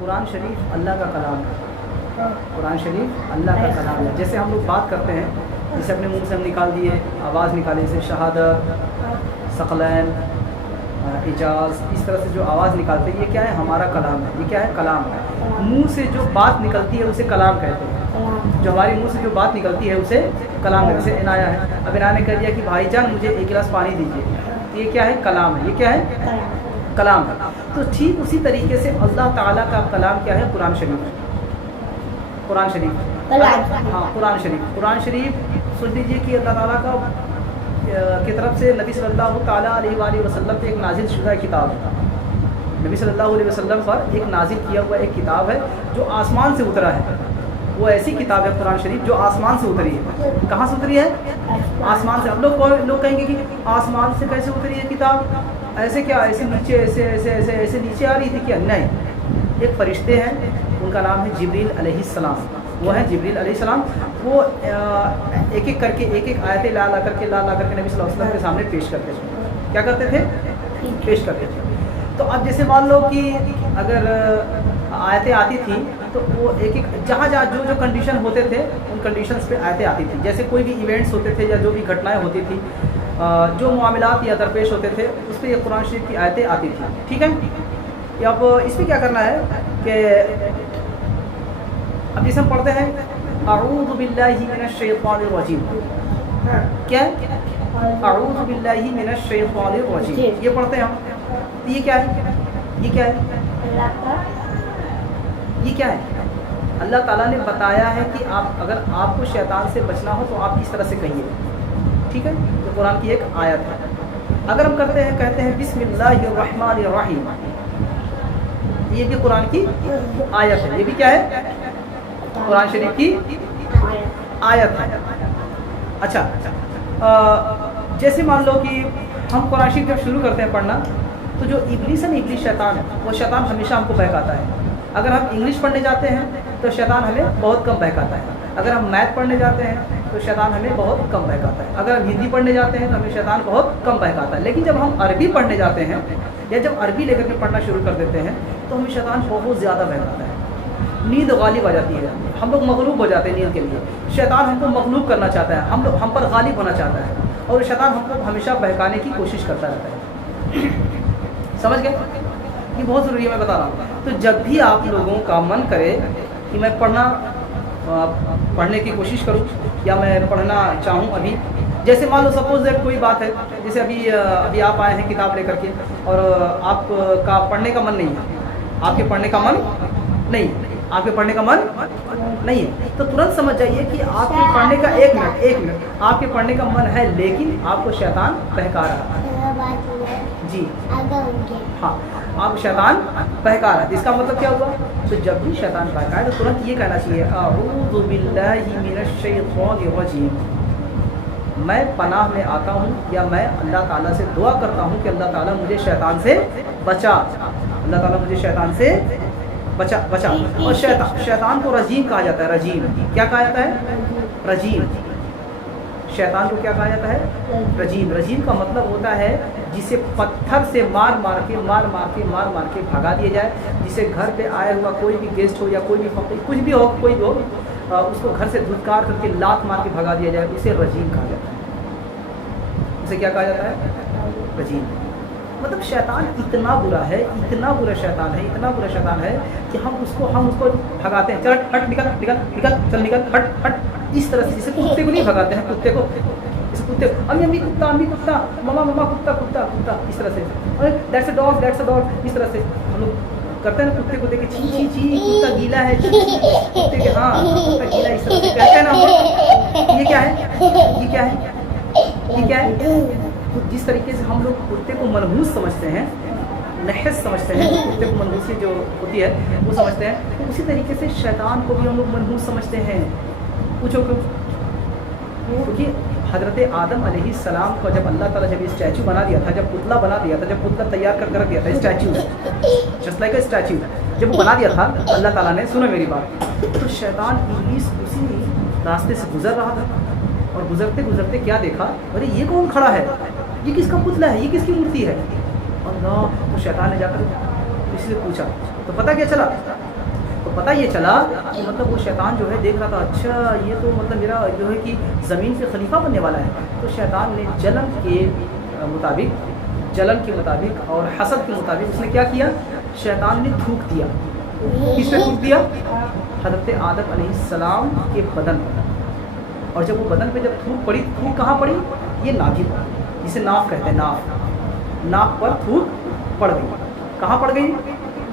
قرآن شریف اللہ کا کلام ہے. قرآن شریف اللہ کا کلام ہے. جیسے ہم لوگ بات کرتے ہیں، جیسے اپنے منہ سے ہم نکال دیے، آواز نکالے، جیسے شہادت، ثقلین، اعجاز، اس طرح سے جو آواز نکالتے ہیں، یہ کیا ہے؟ ہمارا کلام ہے. یہ کیا ہے؟ کلام ہے. منہ سے جو بات نکلتی ہے اسے کلام کہتے ہیں. جو ہماری منہ سے جو بات نکلتی ہے اسے کلام ہے. جیسے عنایہ ہے، اب عنایہ نے کہہ دیا کہ بھائی جان مجھے ایک گلاس پانی دیجیے، یہ کیا ہے؟ کلام ہے. یہ کیا ہے؟ کلام ہے. تو ٹھیک اسی طریقے سے اللہ تعالیٰ کا کلام کیا ہے؟ قرآن شریف. قرآن شریف، ہاں قرآن شریف. قرآن شریف سن لیجیے کہ اللہ تعالیٰ کا کی طرف سے نبی صلی اللہ تعالیٰ علیہ وآلہ وسلم پہ ایک نازل شدہ کتاب ہے. نبی صلی اللہ علیہ وسلم پر ایک نازل کیا ہوا ایک کتاب ہے جو آسمان سے اترا ہے. وہ ایسی کتاب ہے قرآن شریف جو آسمان سے اتری ہے. کہاں سے اتری ہے؟ آسمان سے. اب لوگ کہیں گے کہ آسمان سے کیسے اتری ہے کتاب؟ ایسے کیا ایسے نیچے ایسے ایسے ایسے ایسے نیچے آ رہی تھی کیا؟ نہیں. ایک فرشتے ہیں، ان کا نام ہے جبریل علیہ السلام. وہ ہیں جبریل علیہ السلام. وہ ایک ایک کر کے ایک ایک آیتیں لا کر کے نبی صلی اللہ علیہ وسلم کے سامنے پیش کرتے تھے. کیا کرتے تھے؟ پیش کرتے تھے. تو اب جیسے مان لو کہ اگر آیتیں آتی تھیں تو وہ ایک ایک جہاں جو کنڈیشن ہوتے تھے ان کنڈیشنز پہ آیتیں آتی تھیں. جیسے کوئی بھی ایونٹس ہوتے تھے یا جو بھی گھٹنائیں ہوتی تھی، جو معاملات یا درپیش ہوتے تھے، اس پہ یہ قرآن شریف کی آیتیں آتی تھیں. ٹھیک ہے. اب اس پہ کیا کرنا ہے کہ اب جیسے ہم پڑھتے ہیں اعوذ باللہ من الشیطان الرجیم. کیا ہے؟ اعوذ باللہ من الشیطان الرجیم. یہ پڑھتے ہیں ہم. یہ کیا ہے؟ یہ کیا ہے؟ یہ کیا ہے؟ اللہ تعالیٰ نے بتایا ہے کہ اگر آپ کو شیطان سے بچنا ہو تو آپ کس طرح سے کہیے. ٹھیک ہے. تو قرآن کی ایک آیت ہے. اگر ہم کہتے ہیں بسم اللہ الرحمن الرحیم، یہ بھی قرآن کی آیت ہے. یہ بھی کیا ہے؟ قرآن شریف کی آیت ہے. اچھا، جیسے مان لو کہ ہم قرآن شریف جب شروع کرتے ہیں پڑھنا تو جو ابلیس ہے نا، ابلیس شیطان ہے، وہ شیطان ہمیشہ ہم کو بہکاتا ہے. اگر ہم انگلش پڑھنے جاتے ہیں تو شیطان ہمیں بہت کم بہکاتا ہے. اگر ہم میتھ پڑھنے جاتے ہیں تو شیطان ہمیں بہت کم بہکاتا ہے. اگر ہم ہندی پڑھنے جاتے ہیں تو ہمیں شیطان بہت کم بہکاتا ہے. لیکن جب ہم عربی پڑھنے جاتے ہیں یا جب عربی لے کر کے پڑھنا شروع کر دیتے ہیں تو ہمیں شیطان بہت زیادہ بہکاتا ہے. نیند غالب آ جاتی ہے، ہم لوگ مغلوب ہو جاتے ہیں نیند کے لیے. شیطان ہم کو مغلوب کرنا چاہتا ہے، ہم پر غالب ہونا چاہتا ہے، اور شیطان ہم کو ہمیشہ بہکانے کی کوشش کرتا رہتا ہے. سمجھ گئے؟ یہ بہت ضروری ہے، میں بتا رہا ہوں. تو جب بھی آپ لوگوں کا من کرے کہ میں پڑھنے کی کوشش کروں یا میں پڑھنا چاہوں، ابھی جیسے مان لو سپوز دیٹ کوئی بات ہے، جیسے ابھی آپ آئے ہیں کتاب لے کر کے اور آپ کا پڑھنے کا من نہیں ہے، آپ کے پڑھنے کا من نہیں ہے، آپ کے پڑھنے کا من نہیں ہے، تو ترنت سمجھ جائیے کہ آپ کے پڑھنے کا ایک منٹ آپ کے پڑھنے کا من ہے لیکن آپ کو شیطان بہکا رہا ہے. جی ہاں، آپ شیطان بہکا رہا ہے. اس کا مطلب کیا ہوا؟ تو جب بھی شیطان بہکائے تو ترنت یہ کہنا چاہیے اعوذ باللہ من الشیطان الرجیم. میں پناہ میں آتا ہوں یا میں اللہ تعالیٰ سے دعا کرتا ہوں کہ اللہ تعالیٰ مجھے شیطان سے بچا. اللہ تعالیٰ مجھے شیطان سے بچا. اور شیطان کو رجیم کہا جاتا ہے. رجیم کیا کہا جاتا ہے؟ رجیم. شیطان کو کیا کہا جاتا ہے؟ رجیم. رجیم کا مطلب ہوتا ہے جسے پتھر سے مار مار کے بھگا دیا جائے. جسے گھر پہ آیا ہوا کوئی بھی گیسٹ ہو یا کوئی بھی فقیر کچھ بھی ہو اس کو گھر سے دھتکار کر کے لات مار کے بھگا دیا جائے، اسے رجیم کہا جاتا ہے. اسے کیا کہا جاتا ہے؟ رجیم. مطلب شیطان اتنا برا ہے، اتنا برا شیطان ہے کہ ہم اس کو بھگاتے ہیں. چل ہٹ، نکل، چل نکل، ہٹ. اس طرح سے جسے کتے کو نہیں بھگاتے ہیں، کتے کو امی کتا، مما کتا، اس طرح سے. دیٹس اے ڈاگ، اس طرح سے ہم لوگ کرتے ہیں نا. کتے کو دیکھ کے چھی کتا گیلا ہے، کتے کے ہاں کتا گیلا، اس طرح سے کہتے ہیں نا. یہ کیا ہے؟ تو جس طریقے سے ہم لوگ کتے کو منحوس سمجھتے ہیں، نحس سمجھتے ہیں، کتے کو منحوسی جو ہوتی ہے وہ سمجھتے ہیں، تو اسی طریقے سے شیطان کو بھی ہم لوگ منحوس سمجھتے ہیں. پوچھو کیوں؟ کیونکہ حضرت آدم علیہ السلام کو جب اللہ تعالیٰ جب اسٹیچو بنا دیا تھا، جب پتلا بنا دیا تھا، جب پتلا تیار کر دیا تھا، statue just like a statue جب وہ بنا دیا تھا اللہ تعالیٰ نے، سنو میری بات، تو شیطان ابلیس اسی راستے سے گزر رہا تھا اور گزرتے کیا دیکھا؟ ارے یہ کون کھڑا ہے؟ یہ کس کا پتلا ہے؟ یہ کس کی مورتی ہے؟ اللہ. تو شیطان نے جا کر اس سے پوچھا تو پتہ کیا چلا؟ پتہ یہ چلا کہ مطلب وہ شیطان جو ہے دیکھ رہا تھا، اچھا یہ تو مطلب میرا جو ہے کہ زمین پہ خلیفہ بننے والا ہے. تو شیطان نے جلن کے مطابق اور حسد کے مطابق اس نے کیا کیا؟ شیطان نے تھوک دیا. کس نے تھوک دیا؟ حضرت آدم علیہ السلام کے بدن پر. اور جب وہ بدن پہ جب تھوک پڑی، تھوک کہاں پڑی؟ یہ نابھی پر، جسے ناف کہتے ہیں. ناف پر تھوک پڑ گئی. کہاں پڑ گئی؟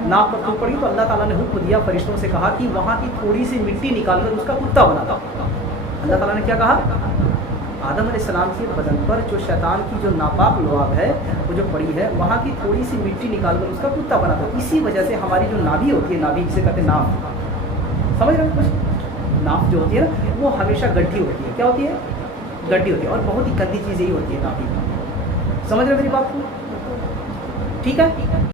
ناف پر تھوک پڑ گئی. تو اللہ تعالیٰ نے حکم دیا، فرشتوں سے کہا کہ وہاں کی تھوڑی سی مٹی نکال کر اس کا کتا بنا دو. اللہ تعالیٰ نے کیا کہا؟ آدم علیہ السلام کے بدن پر جو شیطان کی جو ناپاک لعاب ہے وہ جو پڑی ہے، وہاں کی تھوڑی سی مٹی نکال کر اس کا کتا بنا دو. اسی وجہ سے ہماری جو نابھی ہوتی ہے، نابھی جسے کہتے ہیں ناف، سمجھ رہے ہیں کچھ؟ ناف جو ہوتی ہے نا وہ ہمیشہ گڈھی ہوتی ہے. کیا ہوتی ہے؟ گڈھی ہوتی ہے. اور بہت ہی گندی چیز یہی ہوتی ہے نابھی. سمجھ رہے ہیں میری بات کو؟ ٹھیک ہے.